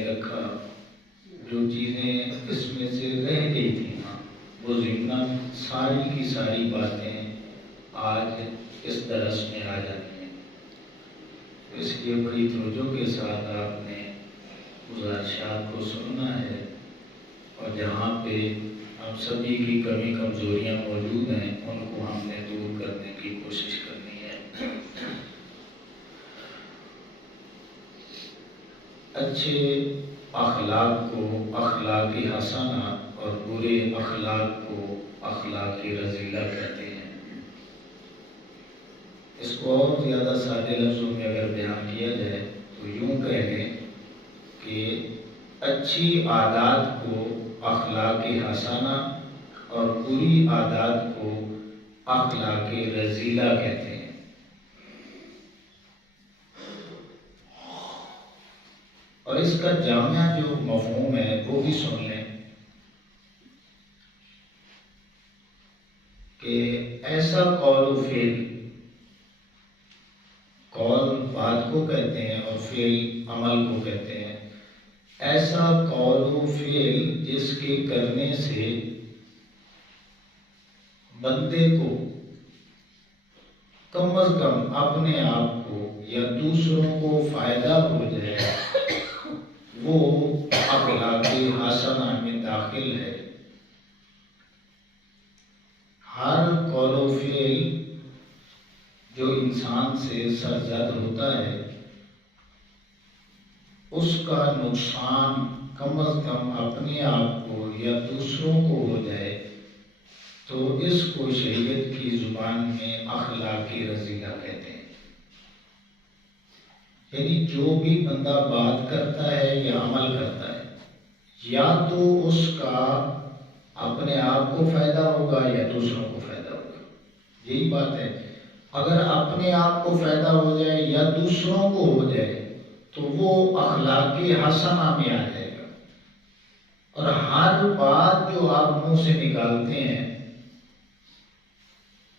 میں رکھا، جو چیزیں اس میں سے رہ گئی تھیں وہ ضمن ساری کی ساری باتیں آج اس درس میں آ جاتی ہیں۔ اس لیے بڑی توجہ کے ساتھ آپ نے گزارشات کو سننا ہے، اور جہاں پہ ہم سبھی کی کمی کمزوریاں موجود ہیں ان کو ہم نے دور کرنے کی کوشش کرنی ہے۔ اچھے اخلاق کو اخلاق حسنہ اور برے اخلاق کو اخلاق رذیلہ کہتے ہیں۔ اس کو اور زیادہ سادے لفظوں میں اگر بیان کیا جائے تو یوں کہہ لیں کہ اچھی عادات کو اخلاق حسنہ اور بری عادات کو اخلاق رذیلہ کہتے ہیں۔ اور اس کا جامع جو مفہوم ہے وہ بھی سن لیں کہ ایسا قول و فعل، قول بات کو کہتے ہیں اور فعل عمل کو کہتے ہیں، ایسا قول و فعل جس کے کرنے سے بندے کو کم از کم اپنے آپ کو یا دوسروں کو فائدہ ہو جائے، وہ اخلاق حسنہ میں داخل ہے۔ ہر قول و فعل جو انسان سے سرزد ہوتا ہے اس کا نقصان کم از کم اپنے آپ کو یا دوسروں کو ہو جائے تو اس کو شریعت کی زبان میں اخلاق رذیلہ کہتے ہیں۔ یعنی جو بھی بندہ بات کرتا ہے یا عمل کرتا ہے، یا تو اس کا اپنے آپ کو فائدہ ہوگا یا دوسروں کو فائدہ ہوگا، یہی بات ہے۔ اگر اپنے آپ کو فائدہ ہو جائے یا دوسروں کو ہو جائے تو وہ اخلاق حسنہ میں آ جائے گا۔ اور ہر بات جو آپ منہ سے نکالتے ہیں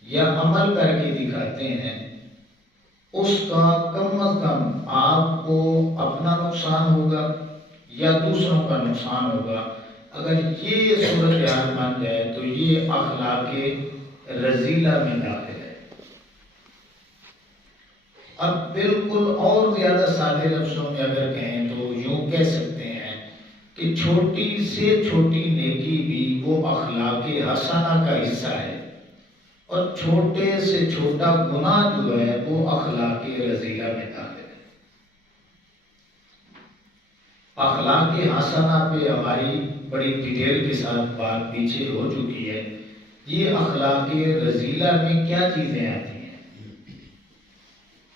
یا عمل کر کے دکھاتے ہیں، اس کا کم از کم آپ کو اپنا نقصان ہوگا یا دوسروں کا نقصان ہوگا۔ اگر یہ صورتحال بن جائے تو یہ اخلاق رذیلہ میں داخل ہے۔ اب بالکل اور زیادہ سادے لفظوں میں اگر کہیں تو یوں کہہ سکتے ہیں کہ چھوٹی سے چھوٹی نیکی بھی وہ اخلاق حسنہ کا حصہ ہے، اور چھوٹے سے چھوٹا گناہ جو ہے وہ اخلاق رذیلہ میں داخل ہے۔ اخلاق حسنہ پہ ہماری بڑی ڈیٹیل کے ساتھ بات پیچھے ہو چکی ہے۔ یہ اخلاق رذیلہ میں کیا چیزیں آتی ہیں،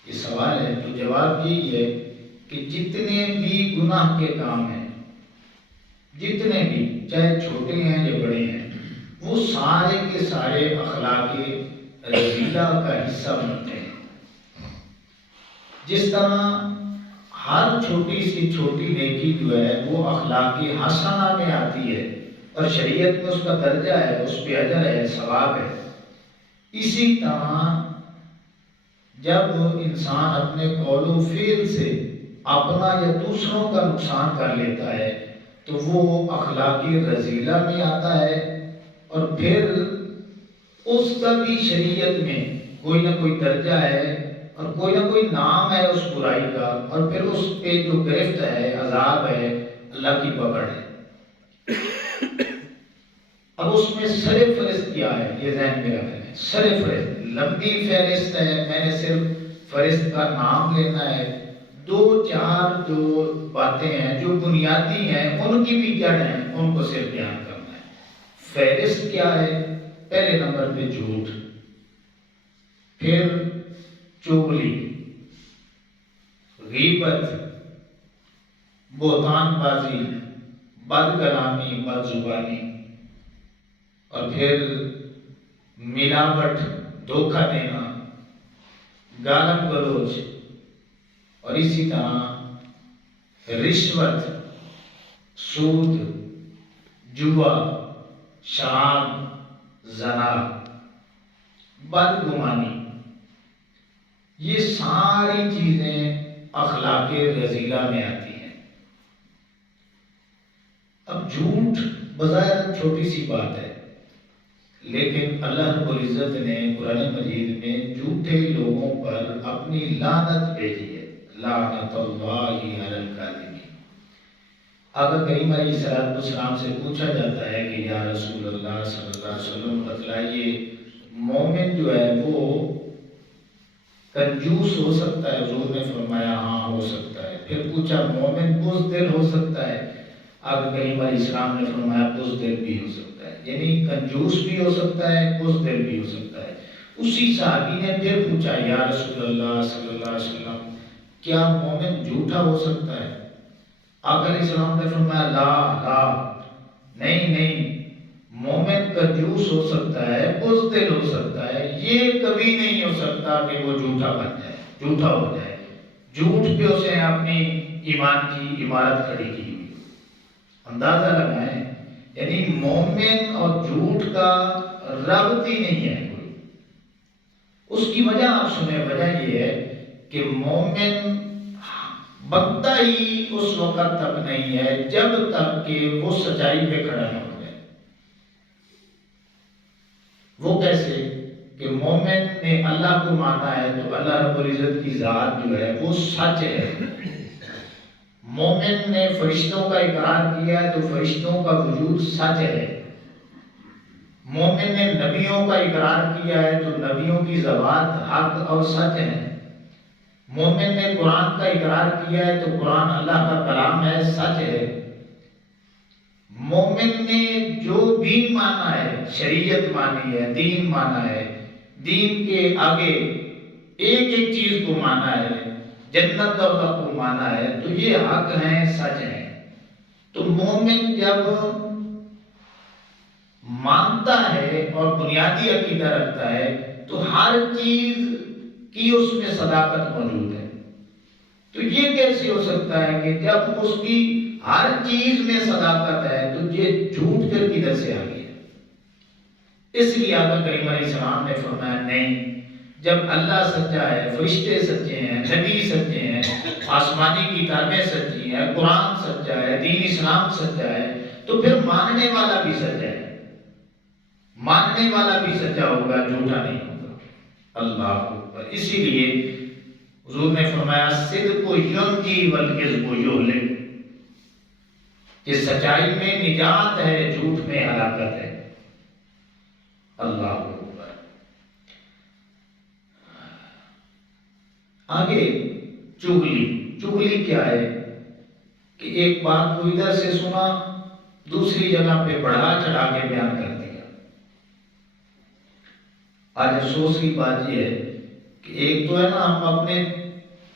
یہ سوال ہے۔ تو جواب یہی ہے کہ جتنے بھی گناہ کے کام ہیں، جتنے بھی چاہے چھوٹے ہیں یا بڑے ہیں، وہ سارے کے سارے اخلاق رذیلہ کا حصہ بنتے ہیں۔ جس طرح ہر چھوٹی سی چھوٹی نیکی جو ہے وہ اخلاق حسنہ میں آتی ہے اور شریعت میں اس کا درجہ ہے، اس پہ اجر ہے، ثواب ہے، اسی طرح جب انسان اپنے قول و فعل سے اپنا یا دوسروں کا نقصان کر لیتا ہے تو وہ اخلاق رذیلہ میں آتا ہے، اور پھر اس کا بھی شریعت میں کوئی نہ کوئی درجہ ہے اور کوئی نہ کوئی نام ہے اس برائی کا، اور پھر اس پہ جو گرفت ہے، عذاب ہے، اللہ کی پکڑ ہے۔ اب اس میں سر فہرست کیا ہے، یہ ذہن میں رکھنا ہے۔ سر فہرست لمبی فہرست ہے، میں نے صرف فہرست کا نام لینا ہے۔ دو چار جو باتیں ہیں جو بنیادی ہیں، ان کی بھی جڑ ہیں، ان کو صرف بیان کرنا ہے۔ فہرست کیا ہے؟ پہلے نمبر پہ جھوٹ، پھر چغلی، غیبت، بہتان بازی، بد کلامی، بد زبانی، اور پھر ملاوٹ، دھوکہ دینا، گالم گلوچ، اور اسی طرح رشوت، سود، جوا، شراب، زنا، بدگمانی، یہ ساری چیزیں اخلاق رذیلہ میں آتی ہیں۔ اب جھوٹ بظاہر چھوٹی سی بات ہے، لیکن اللہ رب العزت نے قرآن مجید میں جھوٹے لوگوں پر اپنی لعنت بھیجی ہے، لعنت اللہ علی الکاذبین۔ آقا کریم علیہ السلام سے پوچھا جاتا ہے کہ یا رسول اللہ صلی اللہ علیہ وسلم بتلائیے، مومن جو ہے وہ کنجوس ہو سکتا ہے؟ حضور نے فرمایا ہاں ہو سکتا ہے۔ پھر پوچھا مومن بزدل ہو سکتا ہے؟ آقا کریم علیہ السلام نے فرمایا بزدل بھی ہو سکتا ہے، یعنی کنجوس بھی ہو سکتا ہے، بزدل بھی ہو سکتا ہے۔ اسی صحابی نے پھر پوچھا یا رسول اللہ صلی اللہ علیہ وسلم کیا مومن جھوٹا ہو سکتا ہے؟ آقا علیہ السلام نے فرمایا لا، نہیں، مومن کنجوس ہو سکتا ہے، بزدل ہو سکتا ہے، یہ کبھی نہیں ہو سکتا کہ وہ جھوٹا بن جائے، جھوٹا ہو جائے۔ جھوٹ پہ اس نے اپنی ایمان کی عمارت کھڑی کی ہوئی۔ اندازہ لگائیں، یعنی مومن اور جھوٹ کا ربط ہی نہیں ہے کوئی۔ اس کی وجہ آپ سنیں، وجہ یہ ہے کہ مومن بنتا ہی اس وقت تک نہیں ہے جب تک کہ وہ سچائی پہ کھڑا نہ ہو جائے۔ وہ کیسے کہ مومن نے اللہ کو مانا ہے تو اللہ رب العزت کی ذات جو ہے وہ سچ ہے۔ مومن نے فرشتوں کا اقرار کیا ہے تو فرشتوں کا وجود سچ ہے۔ مومن نے نبیوں کا اقرار کیا ہے تو نبیوں کی زبان حق اور سچ ہے۔ مومن نے قرآن کا اقرار کیا ہے تو قرآن اللہ کا کلام ہے، سچ ہے۔ مومن نے جو دین مانا ہے، شریعت مانی ہے، دین مانا ہے، دین کے آگے ایک ایک چیز کو مانا ہے، جنت دوزخ کو مانا ہے، تو یہ حق ہیں، سچ ہیں۔ تو مومن جب مانتا ہے اور بنیادی عقیدہ رکھتا ہے تو ہر چیز کی اس میں صداقت موجود ہے۔ تو یہ کیسے ہو سکتا ہے کہ جب اس کی ہر چیز میں صداقت ہے تو یہ جھوٹ پھر کدھر سے آ گیا؟ اس لیے آقا کریم علیہ السلام نے فرمایا نہیں، جب اللہ سچا ہے، فرشتے سچے ہیں، نبی سچے ہیں، آسمانی کتابیں سچی ہیں، قرآن سچا ہے، دین اسلام سچا ہے، تو پھر ماننے والا بھی سچا ہے، ماننے والا بھی سچا ہوگا، جھوٹا نہیں ہوگا۔ اللہ اکبر۔ اسی لیے حضور نے فرمایا صدق ینجی والکذب یہلک، کہ سچائی میں نجات ہے، جھوٹ میں ہلاکت ہے۔ اللہ اکبر۔ آگے چغلی کیا ہے کہ ایک بات کو ادھر سے سنا، دوسری جگہ پہ بڑھا چڑھا کے بیان کر دیا۔ آج افسوس کی بات یہ ہے کہ ایک تو ہے نا ہم اپنے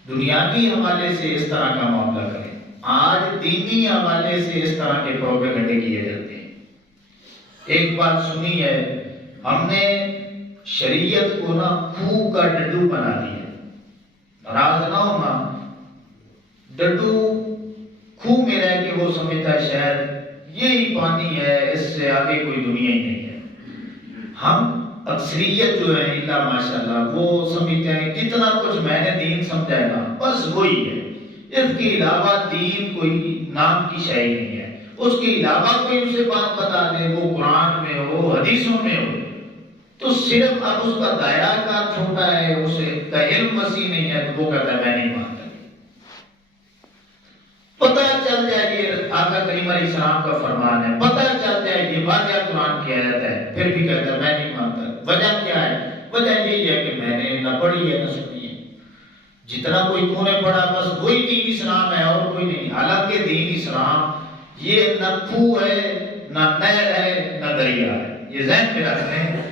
دنیاوی حوالے سے اس طرح کا معاملہ کریں، آج دینی حوالے سے اس طرح کے پروپیگنڈے کیے جاتے ہیں۔ ایک بات سنی ہے، ہم نے شریعت کو نا خوہ کا ڈڈو بنا دیا۔ ناراض نہ ہونا، ڈڈو خوہ میں رہ کے وہ سمجھتا ہے شاید یہی پانی ہے، اس سے آگے کوئی دنیا ہی نہیں ہے۔ ہم اکثریت جو ہے اللہ ماشاءاللہ وہ سمجھتے ہیں کتنا کچھ میں نے دین سمجھا ہے نا بس وہی ہے، اس کے علاوہ دین کوئی نام کی شے نہیں ہے۔ اس کے علاوہ کوئی اسے بات بتا دے، وہ قرآن میں ہو، حدیثوں میں ہو، تو صرف اب اس کا دائرہ کا چھوٹا ہے، اسے کا علم وسیع نہیں ہے، تو وہ کہتا ہے میں نہیں مانتا۔ پتہ چل جائے یہ آقا کریم علیہ السلام کا فرمان ہے، پتہ چل جائے یہ واقعہ قرآن کی آیت ہے، پھر بھی کہتا ہے میں نہیں مانتا۔ وجہ کیا ہے؟ وجہ یہی ہے کہ میں نے نہ پڑھی ہے نہ سنی ہے، جتنا کوئی تو نے پڑھا بس وہی دین اسلام ہے اور کوئی نہیں۔ حالانکہ دین اسلام یہ نہ خوہ ہے، نہ نہر ہے، نہ دریا ہے، یہ ذہن میں رکھتے ہیں۔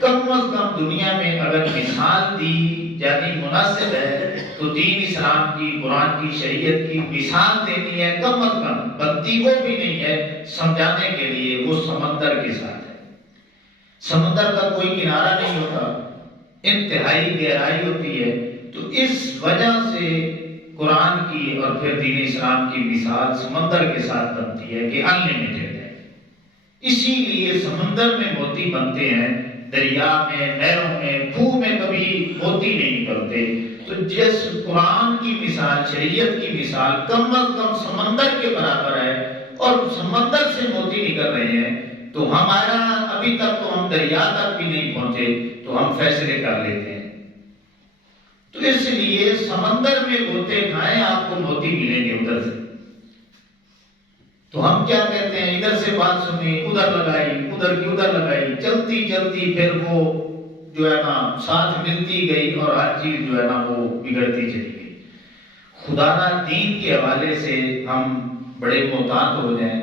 کم از کم دنیا میں اگر مثال دی جانی مناسب ہے تو دین اسلام کی، قرآن کی، شریعت کی مثال دینی ہے، کم از کم بنتی وہ بھی نہیں ہے سمجھانے کے لیے، وہ سمندر کے ساتھ ہے۔ سمندر کا کوئی کنارہ نہیں ہوتا، انتہائی گہرائی ہوتی ہے، تو اس وجہ سے قرآن کی اور پھر دین اسلام کی مثال سمندر کے ساتھ بنتی ہے کہ انلمیٹڈ ہے۔ اسی لیے سمندر میں موتی بنتے ہیں، دریا میں، نہروں میں، خوہ میں کبھی موتی نہیں نکلتے۔ تو جس قرآن کی مثال، شریعت کی مثال کم از کم سمندر کے برابر ہے، اور سمندر سے موتی نکل رہے ہیں، تو ہمارا ابھی تک تو ہم دریا تک بھی نہیں پہنچے تو ہم فیصلے کر لیتے ہیں۔ تو اس لیے سمندر میں غوطے کھائیں، آپ کو موتی ملیں گے ادھر سے۔ تو ہم کیا کہتے ہیں، ادھر سے بات سنی، ادھر لگائی، ادھر کی ادھر لگائی، چلتی چلتی پھر وہ جو ہے نا ساتھ ملتی گئی اور ہر چیز جو ہے نا وہ بگڑتی چلی گئی۔ خدا نہ دین کے حوالے سے ہم بڑے محتاط ہو جائیں،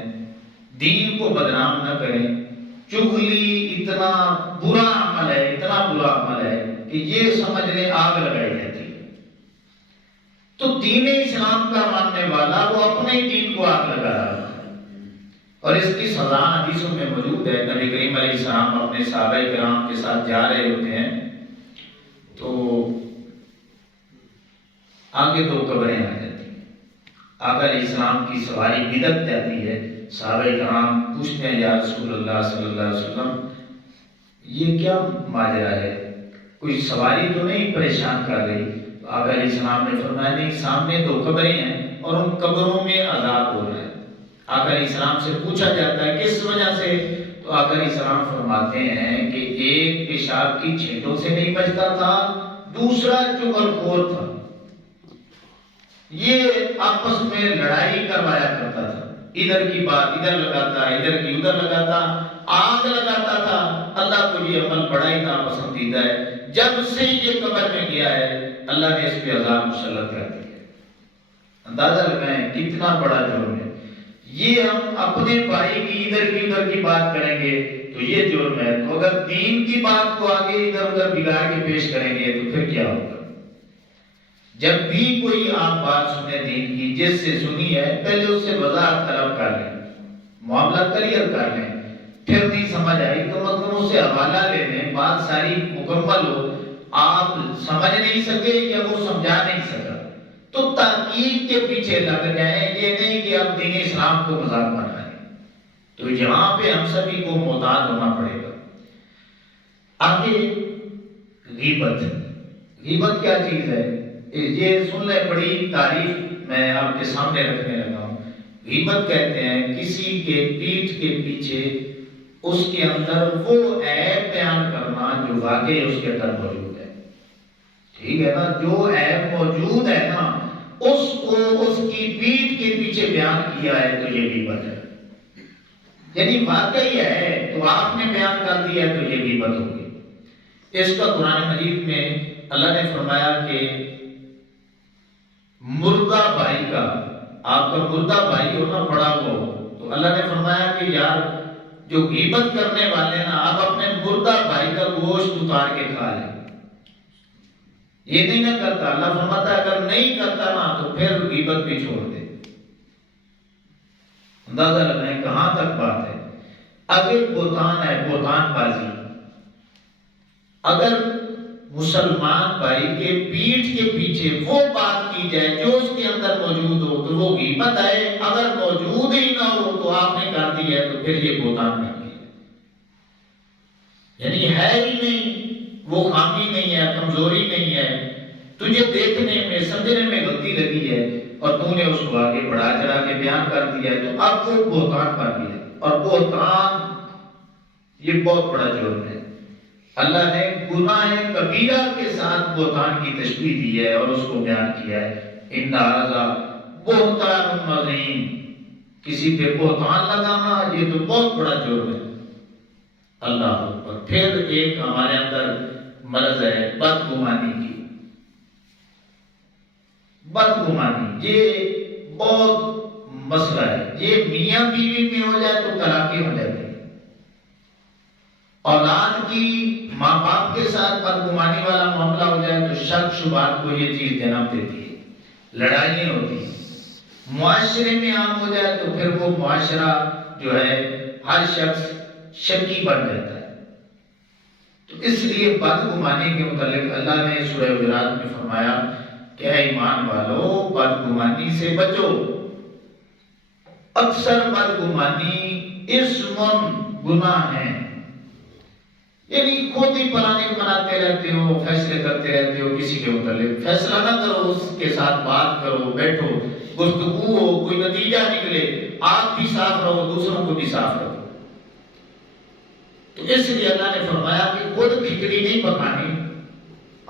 دین کو بدنام نہ کریں۔ چغلی اتنا برا عمل ہے، اتنا برا عمل ہے کہ یہ سمجھ لیں آگ لگائی جاتی ہے۔ تو دین اسلام کا ماننے والا وہ اپنے ہی دین کو آگ لگا رہا ہے، اور اس کی سزا حدیثوں میں موجود ہے۔ نبی کریم علیہ السلام اپنے صحابہ کرام کے ساتھ جا رہے ہوتے ہیں تو آگے دو قبریں آ جاتی ہیں، آقا علیہ السلام کی سواری بدک جاتی ہے۔ صحابہ کرام پوچھتے ہیں یا رسول اللہ صلی اللہ علیہ وسلم یہ کیا ماجرا ہے، کوئی سواری تو نہیں پریشان کر رہی؟ تو آقا علیہ السلام نے فرمایا نہیں، سامنے دو قبریں ہیں اور ان قبروں میں عذاب ہو رہا ہے۔ آقا علیہ السلام سے پوچھا جاتا ہے کس وجہ سے؟ تو آقا علیہ السلام فرماتے ہیں کہ ایک پیشاب کی چھینٹوں سے نہیں بچتا تھا، دوسرا چغل خور تھا، یہ آپس میں لڑائی کروایا کرتا تھا، ادھر کی بات ادھر لگاتا، ادھر کی ادھر لگاتا، آگ لگاتا تھا۔ اللہ کو یہ عمل بڑا ہی ناپسندیدہ ہے۔ جب سے یہ قبر میں گیا ہے اللہ نے اس پہ عذاب مسلط کر دیا۔ اندازہ لگائیں کتنا بڑا جرم ہے یہ۔ ہم اپنے بھائی کی ادھر کی بات کریں گے تو یہ جرم ہے، تو اگر دین کی بات کو آگے ادھر ادھر بگاڑ کے پیش کریں گے تو پھر کیا ہوگا؟ جب بھی کوئی آپ بات سنیں دین کی، جس سے سنی ہے پہلے اس سے وضاحت طلب کر لیں، معاملہ کلیئر کر لیں، پھر نہیں سمجھ آئی تو مطلب اس سے حوالہ لے لیں، بات ساری مکمل ہو، آپ سمجھ نہیں سکے یا وہ سمجھا نہیں سکا تو تحقیق کے پیچھے لگ جائیں، یہ نہیں کہ آپ دین اسلام کو مذاق بنائیں۔ تو یہاں پہ ہم سبھی کو محتاط ہونا پڑے گا۔ آگے غیبت، غیبت کیا چیز ہے یہ سن لیں، بڑی تعریف میں آپ کے سامنے رکھنے لگا ہوں۔ غیبت کہتے ہیں کسی کے پیٹھ کے پیچھے اس کے اندر وہ عیب بیان کرنا جو واقعی اس کے اندر موجود ہے، ٹھیک ہے نا؟ جو عیب موجود ہے نا اس کو اس کی پیٹھ کے پیچھے بیان کیا ہے تو یہ غیبت ہے۔ یعنی واقعی ہے تو آپ نے بیان کر دیا تو یہ غیبت ہوگی۔ اس کا قرآن مجید میں اللہ نے فرمایا کہ مردہ بھائی کا، آپ کا مردہ بھائی ہونا پڑا ہوا ہو تو اللہ نے فرمایا کہ یار جو غیبت کرنے والے نا آپ اپنے مردہ بھائی کا گوشت اتار کے کھا لیں۔ یہ نہیں نہ کرتا، اللہ فرماتا ہے اگر نہیں کرتا نا تو پھر غیبت بھی چھوڑ دے۔ اندازہ لگائیں کہاں تک بات ہے۔ اگر بہتان ہے، بہتان بازی، اگر مسلمان بھائی کے پیٹھ کے پیچھے وہ بات کی جائے جو اس کے اندر موجود ہو تو وہ غیبت ہے، اگر موجود ہی نہ ہو تو آپ نے کر دی ہے تو پھر یہ بہتان کر دی ہے۔ یعنی ہے ہی نہیں، وہ خامی نہیں ہے، کمزوری نہیں ہے، تجھے دیکھنے میں سمجھنے میں غلطی لگی ہے اور تو نے اس کو آگے بڑھا چڑھا کے بیان کر دیا ہے تو اب وہ بہتان بن گیا۔ اور بہتان یہ بہت بڑا جرم ہے۔ اللہ نے گناہ کبیرہ کے ساتھ بہتان کی تشبیہ دی ہے اور اس کو بیان کیا ہے، ان ھذا بہتان عظیم، کسی پہ بہتان لگانا یہ تو بہت بڑا جرم ہے۔ اللہ اکبر۔ پھر ایک ہمارے اندر مرض ہے بدگمانی کی، بدگمانی یہ بہت مسئلہ ہے۔ یہ میاں بیوی میں ہو جائے تو طلاقیں ہو جاتی ہیں، اولاد کی ماں باپ کے ساتھ بدگمانی والا معاملہ ہو جائے تو شک شبہات کو یہ چیز جنم دیتی ہے، لڑائیاں ہوتی ہیں۔ معاشرے میں عام ہو جائے تو پھر وہ معاشرہ جو ہے ہر شخص شکی بن جاتا ہے۔ تو اس لیے بدگمانی کے متعلق اللہ نے سورہ حجرات میں فرمایا کہ اے ایمان والو بدگمانی سے بچو۔ اکثر بدگمانی اسم گناہ ہے، یعنی خود ہی پلاننگ بناتے رہتے ہو، فیصلے کرتے رہتے ہو، کسی کے متعلق فیصلہ نہ کرو، اس کے ساتھ بات کرو، بیٹھو، گفتگو ہو، کوئی نتیجہ نکلے، آپ بھی صاف رہو، دوسروں کو بھی صاف رکھو۔ تو اس لیے اللہ نے فرمایا کہ خود کھچڑی نہیں پکانی،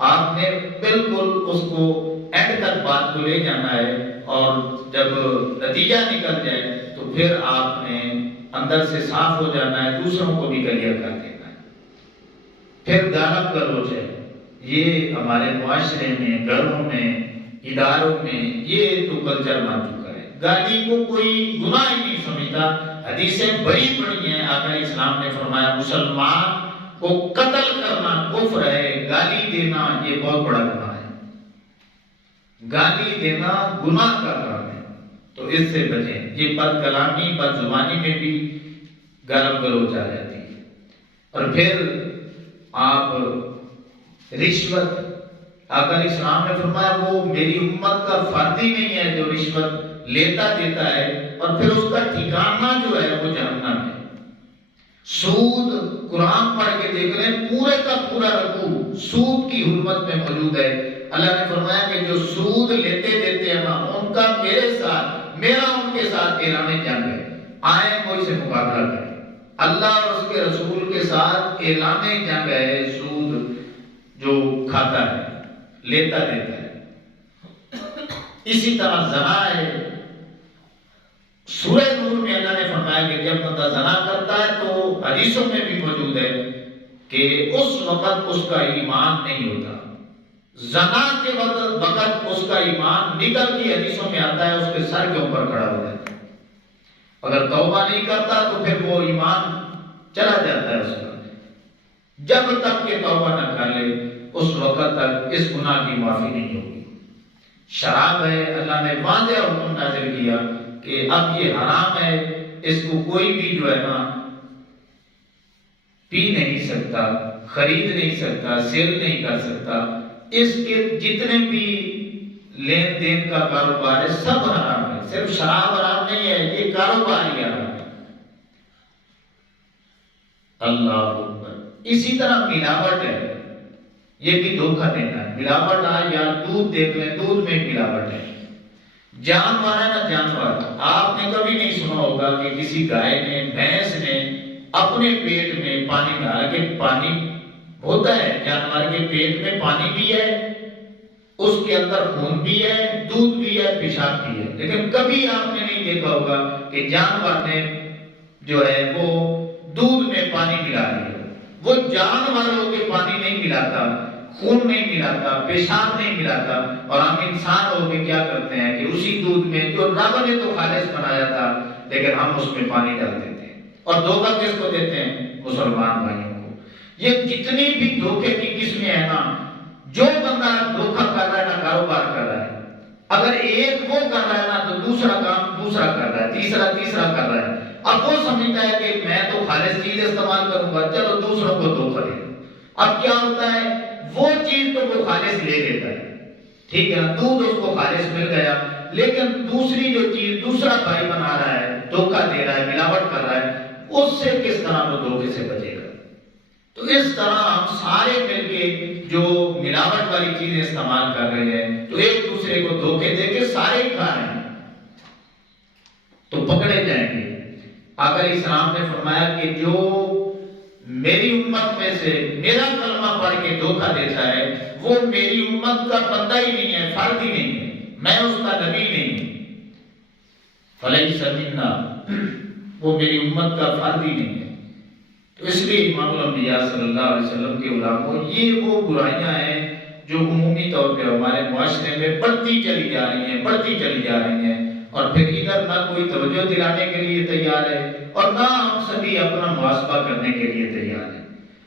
آپ نے بالکل اس کو اینڈ تک بات کو لے جانا ہے، اور جب نتیجہ نکل جائے تو پھر آپ نے اندر سے صاف ہو جانا ہے، دوسروں کو بھی کلیئر کر دینا ہے۔ پھر گالب گلوچ ہے، یہ ہمارے معاشرے میں، گھروں میں، اداروں میں یہ تو کلچر بن چکا ہے۔ گالی کو کوئی گناہ ہی نہیں سمجھتا، حدیثیں بڑی بڑی ہیں، آقا اسلام نے فرمایا مسلمان کو قتل کرنا کفر ہے، گالی دینا یہ بہت بڑا گناہ ہے، گالی دینا گناہ کا کام ہے، تو اس سے بچیں۔ یہ بد کلامی، بد زبانی میں بھی گالب گلوچ آ جاتی ہے۔ اور پھر آپ رشوت، آقا اسلام نے فرمایا وہ میری امت کا فرد ہی نہیں ہے جو رشوت لیتا دیتا ہے، اور پھر اس کا ٹھکانہ جو ہے وہ جہنم ہے۔ سود، قرآن پڑھ کے دیکھ لیں، پورے کا پورا رکوع سود کی حرمت میں موجود ہے۔ اللہ نے فرمایا کہ جو سود لیتے دیتے ہیں نا، ان کا میرے ساتھ، میرا ان کے ساتھ اعلان جنگ ہے، آئیں کوئی سے مقابلہ کریں۔ اللہ اور اس کے رسول کے ساتھ اعلان جنگ ہے سود جو کھاتا ہے، لیتا دیتا ہے۔ اسی طرح زنا ہے، سورہ نور میں اللہ نے فرمایا کہ جب بندہ زنا کرتا ہے تو حدیثوں میں بھی موجود ہے کہ اس وقت اس کا ایمان نہیں ہوتا، زنا کے وقت اس کا ایمان نکل کے، حدیثوں میں آتا ہے اس کے سر کے اوپر کھڑا ہو جاتا ہے۔ اگر توبہ نہیں کرتا تو پھر وہ ایمان چلا جاتا ہے اس کا، جب تک کہ توبہ نہ کر لے اس وقت تک اس گناہ کی معافی نہیں ہوگی۔ شراب ہے، اللہ نے واضح حکم نازل کیا کہ اب یہ حرام ہے، اس کو کوئی بھی جو ہے نا پی نہیں سکتا، خرید نہیں سکتا، سیل نہیں کر سکتا، اس کے جتنے بھی لین دین کا کاروبار ہے سب حرام ہے، صرف شراب حرام نہیں ہے، یہ کاروبار ہی حرام ہے۔ اللہ اکبر۔ اسی طرح ملاوٹ ہے، یہ بھی دھوکہ دینا ہے۔ ملاوٹ آئے یا دودھ دیکھ لیں، دودھ میں ملاوٹ ہے۔ جانور ہے نا، جانور، آپ نے کبھی نہیں سنا ہوگا کہ کسی گائے نے، بھینس نے اپنے پیٹ میں پانی ڈالا، کہ پانی ہوتا ہے جانور کے پیٹ میں، پانی بھی ہے، اس کے اندر خون بھی ہے، دودھ بھی ہے، پیشاب بھی ہے، لیکن کبھی آپ نے نہیں دیکھا ہوگا کہ جانور نے جو ہے وہ دودھ میں پانی ملا دیا۔ وہ جانور ہو کے پانی نہیں ملاتا، خون نہیں ملاتا، پیشاب نہیں ملاتا، اور ہم انسان ہو کے کیا کرتے ہیں کہ اسی دودھ میں جو رب نے تو خالص بنایا تھا لیکن ہم اس میں پانی ڈال دیتے ہیں، اور دھوکہ کس کو دیتے ہیں؟ مسلمان بھائیوں کو۔ یہ جتنی بھی دھوکے کی قسمیں ہیں نا، جو بندہ دھوکہ کر رہا ہے نا، کاروبار کر رہا ہے، اگر ایک وہ کر رہا ہے نا تو دوسرا کام دوسرا کر رہا ہے، تیسرا کر رہا ہے۔ اب وہ سمجھتا ہے کہ میں تو خالص چیز استعمال کروں گا، چلو دوسروں کو دھوکہ دے دو۔ اب کیا ہوتا ہے، وہ چیز تو وہ خالص لے لیتا ہے، ٹھیک ہے نا، دودھ اس کو خالص مل گیا، لیکن دوسری جو چیز دوسرا بھائی بنا رہا ہے، دھوکہ دے رہا ہے، ملاوٹ کر رہا ہے، اس سے کس طرح وہ دھوکے سے بچے گا؟ تو اس طرح ہم سارے مل کے جو ملاوٹ والی چیزیں استعمال کر رہے ہیں، تو ایک دوسرے کو دھوکے دے کے سارے کھا رہے ہیں، تو پکڑے جائیں گے۔ آقا اسلام نے فرمایا کہ جو میری امت میں سے میرا کلمہ پڑھ کے دھوکہ دیتا ہے وہ میری امت کا بندہ ہی نہیں ہے، فرد ہی نہیں ہے، میں اس کا نبی نہیں ہوں، فلیس منا، وہ میری امت کا فرد ہی نہیں ہے۔ تو اس لیے امام الانبیاء صلی اللہ علیہ وسلم کے علماء، یہ وہ برائیاں ہیں جو عمومی طور پہ ہمارے معاشرے میں بڑھتی چلی جا رہی ہیں، اور پھر ادھر نہ کوئی توجہ دلانے کے لیے تیار ہے اور نہ ہم سبھی اپنا محاسبہ کرنے کے لیے تیار ہیں۔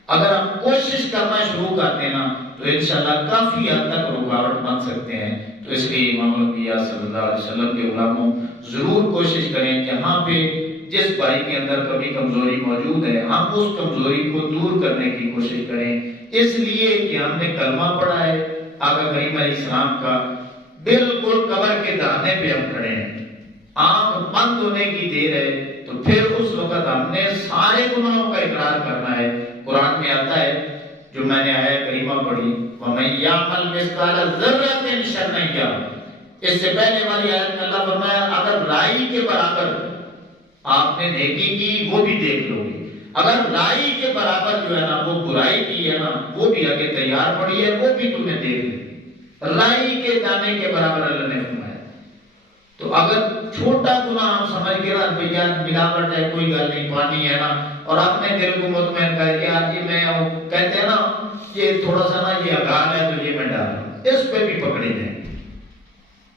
اگر ہم کوشش کرنا شروع کر دینا تو انشاءاللہ کافی حد تک رکاوٹ بن سکتے ہیں۔ تو اس لیے امام الانبیاء صلی اللہ علیہ وسلم کے علماء ضرور کوشش کریں، جہاں پہ جس بھائی کے اندر کبھی کمزوری موجود ہے ہم اس کمزوری کو دور کرنے کی کوشش کریں، اس لیے کہ ہم نے کلمہ پڑھا ہے آقا کریم علیہ السلام کا، بالکل قبر کے دہانے پہ ہم کھڑے ہیں، آنکھ بند ہونے کی دیر ہے، تو پھر اس وقت ہم نے سارے گناہوں کا اقرار کرنا ہے۔ قرآن میں آتا ہے، جو میں نے آیت کریمہ پڑھی، وَمَن يَعْمَلْ مِثْقَالَ ذَرَّةٍ شَرًّا يَرَهُ، اس سے پہلے والی آیت میں اللہ فرمایا اگر رائی کے برابر آپ نے نیکی کی وہ بھی دیکھ لو گے، اگر رائی کے برابر جو ہے نا وہ برائی کی ہے نا وہ بھی آگے تیار پڑی ہے، وہ بھی تمہیں دیکھ لے، رائی کے دانے کے برابر اللہ نے فرمایا۔ تو اگر چھوٹا گناہ ہم سمجھ کے نا بھیا ملاوٹ ہے کوئی گل نہیں، پانی ہے نا، اور اپنے دل کو مطمئن کر کے آج یہ میں کہتے ہیں نا یہ تھوڑا سا نا یہ اگار ہے تو یہ میں ڈال رہا ہوں، اس پہ بھی پکڑے جائیں۔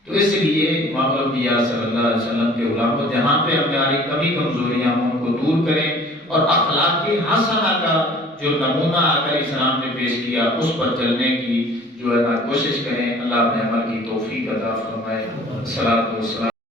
تو اس لیے امام الانبیاء صلی اللہ علیہ وسلم کے علماء جہاں پہ ہماری کمی کمزوریاں ہوں ان کو دور کریں، اور اخلاق حسنہ کا جو نمونہ آقا علیہ السلام نے پیش کیا اس پر چلنے کی جو ہے نا کوشش کریں۔ اللہ اپنے عمل کی توفیق عطا فرمائے۔ الصلوۃ والسلام